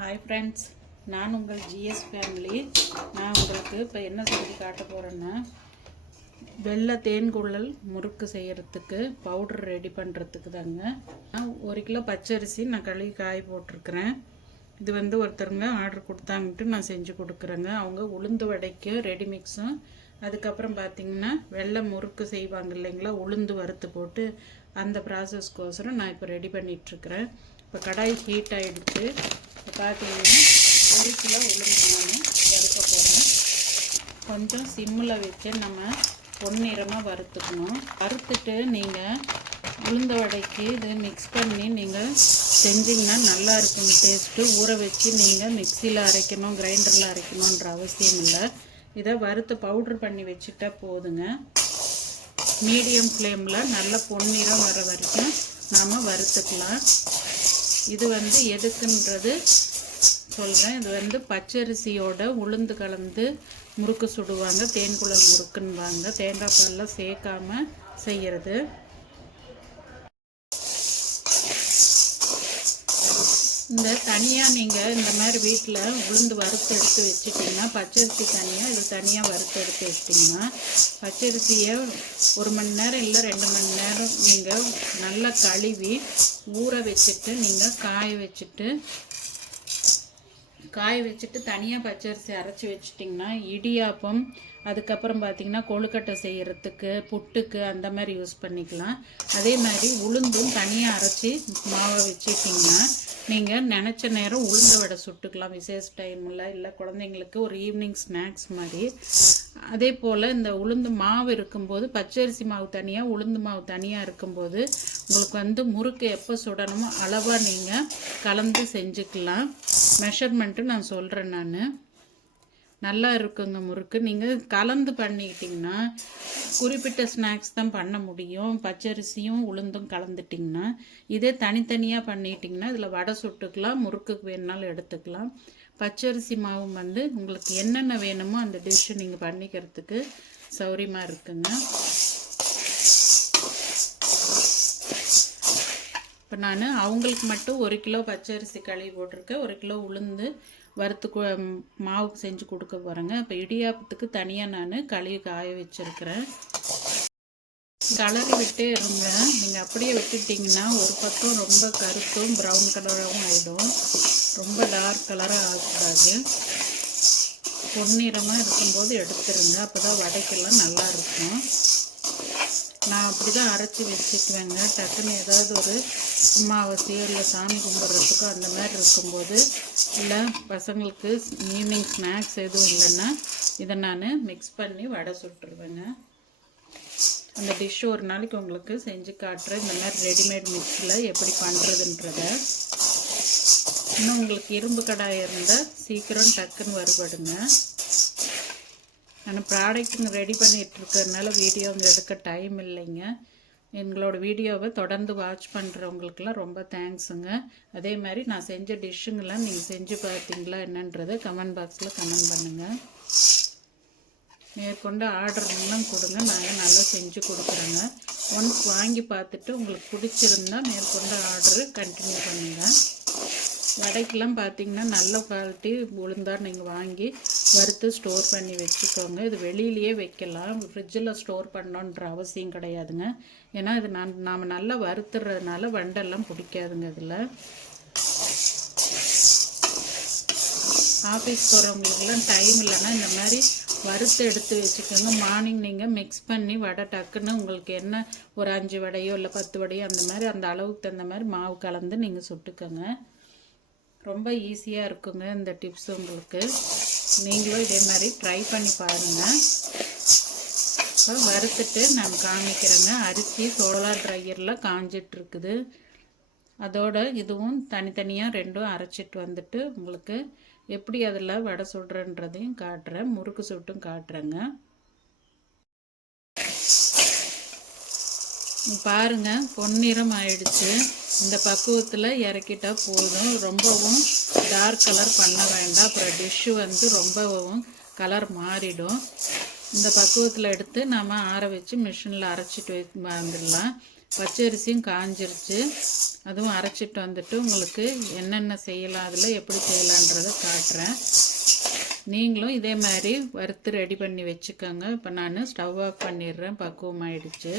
Hi friends நான் உங்கள் GS family நான் உங்களுக்கு இப்போ என்ன செஞ்சு காட்ட போகிறேன்னா வெள்ளை தேன்குழல் முறுக்கு செய்கிறதுக்கு பவுடர் ரெடி பண்ணுறதுக்கு தாங்க. நான் ஒரு கிலோ பச்சரிசி நான் கழுவி காய போட்டிருக்கிறேன். இது வந்து ஒருத்தருங்க ஆர்டர் கொடுத்தாங்கன்ட்டு நான் செஞ்சு கொடுக்குறேங்க. அவங்க உளுந்து வடைக்கு ரெடி மிக்ஸும் அதுக்கப்புறம் பார்த்திங்கன்னா வெள்ளை முறுக்கு செய்வாங்க இல்லைங்களா உளுந்து வறுத்து போட்டு அந்த ப்ராசஸ்க்கோசரம் நான் இப்போ ரெடி பண்ணிகிட்ருக்கிறேன் இப்போ கடாய் ஹீட் ஆகிடுச்சு பார்த்தீங்கன்னா ஒரு கிலோ உளுந்து நான் வறுக்க போகிறேன் கொஞ்சம் சிம்மில் வச்சு நம்ம பொன்னிறமாக வறுத்துக்கணும். வறுத்துட்டு நீங்கள் உளுந்த வடைக்கு இதை மிக்ஸ் பண்ணி நீங்கள் செஞ்சிங்கன்னா நல்லா இருக்குங்க டேஸ்ட்டு ஊற வச்சு நீங்கள் மிக்சியில் அரைக்கணும் கிரைண்டரில் அரைக்கணுன்ற அவசியம் இல்லை. இதை வறுத்து பவுட்ரு பண்ணி வச்சுட்டா போதுங்க. மீடியம் ஃப்ளேமில் நல்ல பொன்னிறம் வர வரைக்கும் நாம் வறுத்துக்கலாம். இது வந்து எதுக்குன்றது சொல்கிறேன் இது வந்து பச்சரிசியோட உளுந்து கலந்து முறுக்கு சுடுவாங்க. தேன்குழல் முறுக்குன்னுவாங்க. தேங்காய் பால்லாம் சேர்க்காம செய்கிறது இந்த தனியாக நீங்கள் இந்த மாதிரி வீட்டில் உளுந்து வறுத்து எடுத்து வச்சுட்டிங்கன்னா பச்சரிசி தனியாக இது தனியாக வறுத்து எடுத்து வச்சிட்டிங்கன்னா பச்சரிசியை ஒரு மணி நேரம் இல்லை ரெண்டு மணி நேரம் நீங்கள் நல்லா கழுவி ஊற வச்சுட்டு நீங்கள் காய வச்சுட்டு காய வச்சுட்டு தனியாக பச்சரிசி அரைச்சி வச்சிட்டிங்கன்னா இடியாப்பம் அதுக்கப்புறம் பார்த்தீங்கன்னா கொழுக்கட்டை செய்கிறதுக்கு புட்டுக்கு அந்த மாதிரி யூஸ் பண்ணிக்கலாம். அதே மாதிரி உளுந்தும் தனியாக அரைச்சி மாவை வச்சுட்டிங்கன்னா நீங்கள் நினச்ச நேரம் உளுந்த வடை சுட்டுக்கலாம். விசேஷ டைமில் இல்லை குழந்தைங்களுக்கு ஒரு ஈவினிங் ஸ்நாக்ஸ் மாதிரி. அதே போல் இந்த உளுந்து மாவு இருக்கும்போது பச்சரிசி மாவு தனியாக உளுந்து மாவு தனியாக இருக்கும்போது உங்களுக்கு வந்து முறுக்கு எப்போ சுடணுமோ அளவாக நீங்கள் கலந்து செஞ்சுக்கலாம். மெஷர்மெண்ட்டு நான் சொல்கிறேன் நான். நல்லா இருக்குங்க முறுக்கு. நீங்கள் கலந்து பண்ணிக்கிட்டிங்கன்னா குறிப்பிட்ட ஸ்நாக்ஸ் தான் பண்ண முடியும். பச்சரிசியும் உளுந்தும் கலந்துட்டிங்கன்னா இதே தனித்தனியாக பண்ணிட்டிங்கன்னா இதில் வடை சுட்டுக்கலாம் முறுக்குக்கு வேணுனாலும் எடுத்துக்கலாம். பச்சரிசி மாவும் வந்து உங்களுக்கு என்னென்ன வேணுமோ அந்த டிஷ்ஷு நீங்கள் பண்ணிக்கிறதுக்கு சௌரியமாக இருக்குங்க. இப்போ நான் அவங்களுக்கு மட்டும் ஒரு கிலோ பச்சரிசி கழுவி போட்டிருக்கேன். ஒரு கிலோ உளுந்து வறுத்து கு செஞ்சு கொடுக்க போகிறேங்க இப்போ இடியாப்பத்துக்கு தனியாக நான் கழுவி காய வச்சுருக்கிறேன். கலரி விட்டே இருங்க. நீங்கள் அப்படியே விட்டுட்டிங்கன்னா ஒரு பக்கம் ரொம்ப கருத்தும் ப்ரௌன் கலராகவும் ஆகிடும் ரொம்ப டார்க் கலராக ஆகக்கூடாது. பொன்னிறமாக இருக்கும்போது எடுத்துருங்க. அப்போ தான் வடைக்கெல்லாம் நல்லாயிருக்கும் நான் அப்படி தான் அரைச்சி வச்சுக்குவேங்க. டக்குன்னு ஏதாவது ஒரு அமாவாசையோ இல்லை சாமி கும்பிட்றதுக்கோ அந்த மாதிரி இருக்கும்போது இல்லை பசங்களுக்கு ஈவினிங் ஸ்நாக்ஸ் எதுவும் இல்லைன்னா இதை நான் மிக்ஸ் பண்ணி வடை சுட்டுருவேங்க. அந்த டிஷ் ஒரு நாளைக்கு உங்களுக்கு செஞ்சு காட்டுறேன். இந்த மாதிரி ரெடிமேட் மிக்ஸில் எப்படி பண்ணுறதுன்றத இன்னும் உங்களுக்கு இரும்பு கடாய் இருந்தால் சீக்கிரம் டக்குன்னு வருபடுங்க நான் ப்ராடக்ட்டுங்க ரெடி பண்ணிகிட்டு வீடியோ அங்கே எடுக்க டைம் இல்லைங்க. எங்களோட வீடியோவை தொடர்ந்து வாட்ச் பண்ணுறவங்களுக்கெல்லாம் ரொம்ப தேங்க்ஸுங்க அதே மாதிரி நான் செஞ்ச டிஷ்ஷுங்கெல்லாம் நீங்கள் செஞ்சு பார்த்தீங்களா என்னன்றதை கமெண்ட் பாக்ஸில் கமெண்ட் பண்ணுங்கள் மேற்கொண்டு ஆர்டர்லாம் கொடுங்க. நாங்கள் நல்லா செஞ்சு கொடுக்குறோங்க. ஒன்ஸ் வாங்கி பார்த்துட்டு உங்களுக்கு பிடிச்சிருந்தா மேற்கொண்டு ஆர்டரு கண்டினியூ பண்ணுங்கள் வடைக்கெல்லாம் பார்த்தீங்கன்னா நல்ல குவாலிட்டி உளுந்தார் நீங்கள் வாங்கி வறுத்து ஸ்டோர் பண்ணி வச்சுக்கோங்க. இது வெளியிலேயே வைக்கலாம். ஃப்ரிட்ஜில் ஸ்டோர் பண்ணணுன்ற அவசியம் கிடையாதுங்க. ஏன்னா இது நான் நாம் நல்லா வறுத்துறதுனால வண்டெல்லாம் பிடிக்காதுங்க இதில். ஆஃபீஸ் போகிறவங்களுக்குலாம் டைம் இல்லைன்னா இந்த மாதிரி வறுத்து எடுத்து வச்சுக்கோங்க. மார்னிங் நீங்கள் மிக்ஸ் பண்ணி வடை டக்குன்னு உங்களுக்கு என்ன ஒரு அஞ்சு வடையோ இல்லை பத்து வடையோ அந்த மாதிரி அந்த அளவுக்கு தகுந்த மாதிரி மாவு கலந்து நீங்கள் சுட்டுக்கோங்க. ரொம்ப ஈஸியாக இருக்குங்க இந்த டிப்ஸ் உங்களுக்கு. நீங்களும் இதே மாதிரி ட்ரை பண்ணி பாருங்கள் இப்போ வறுத்துட்டு நான் காமிக்கிறேங்க. அரிசி சோலார் ட்ரையரில் காஞ்சிட்ருக்குது. அதோட இதுவும் தனித்தனியாக ரெண்டும் அரைச்சிட்டு வந்துட்டு உங்களுக்கு எப்படி அதில் வடை சுடுறன்றதையும் காட்டுறேன். முறுக்கு சுட்டும் காட்டுறேங்க. பாருங்க பொன்னிறம் ஆயிடுச்சு. இந்த பக்குவத்தில் இறக்கிட்டால் போதும். ரொம்பவும் டார்க் கலர் பண்ண வேண்டாம். அப்புறம் டிஷ்ஷு வந்து ரொம்பவும் கலர் மாறிடும். இந்த பக்குவத்தில் எடுத்து நாம் ஆற வச்சு மிஷினில் அரைச்சிட்டு வந்துடலாம். பச்சரிசியும் காஞ்சிருச்சு. அதுவும் அரைச்சிட்டு வந்துட்டு உங்களுக்கு என்னென்ன செய்யலாம் அதில் எப்படி செய்யலான்றதை காட்டுறேன். நீங்களும் இதே மாதிரி வறுத்து ரெடி பண்ணி வச்சுக்கோங்க. இப்போ நான் ஸ்டவ் ஆஃப் பண்ணிடுறேன். பக்குவம் ஆயிடுச்சு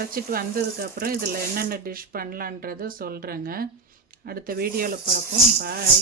அரைச்சிட்டு வந்ததுக்கப்புறம் இதில் என்னென்ன டிஷ் பண்ணலான்றதை சொல்கிறேங்க அடுத்த வீடியோவில் பார்ப்போம். பாய்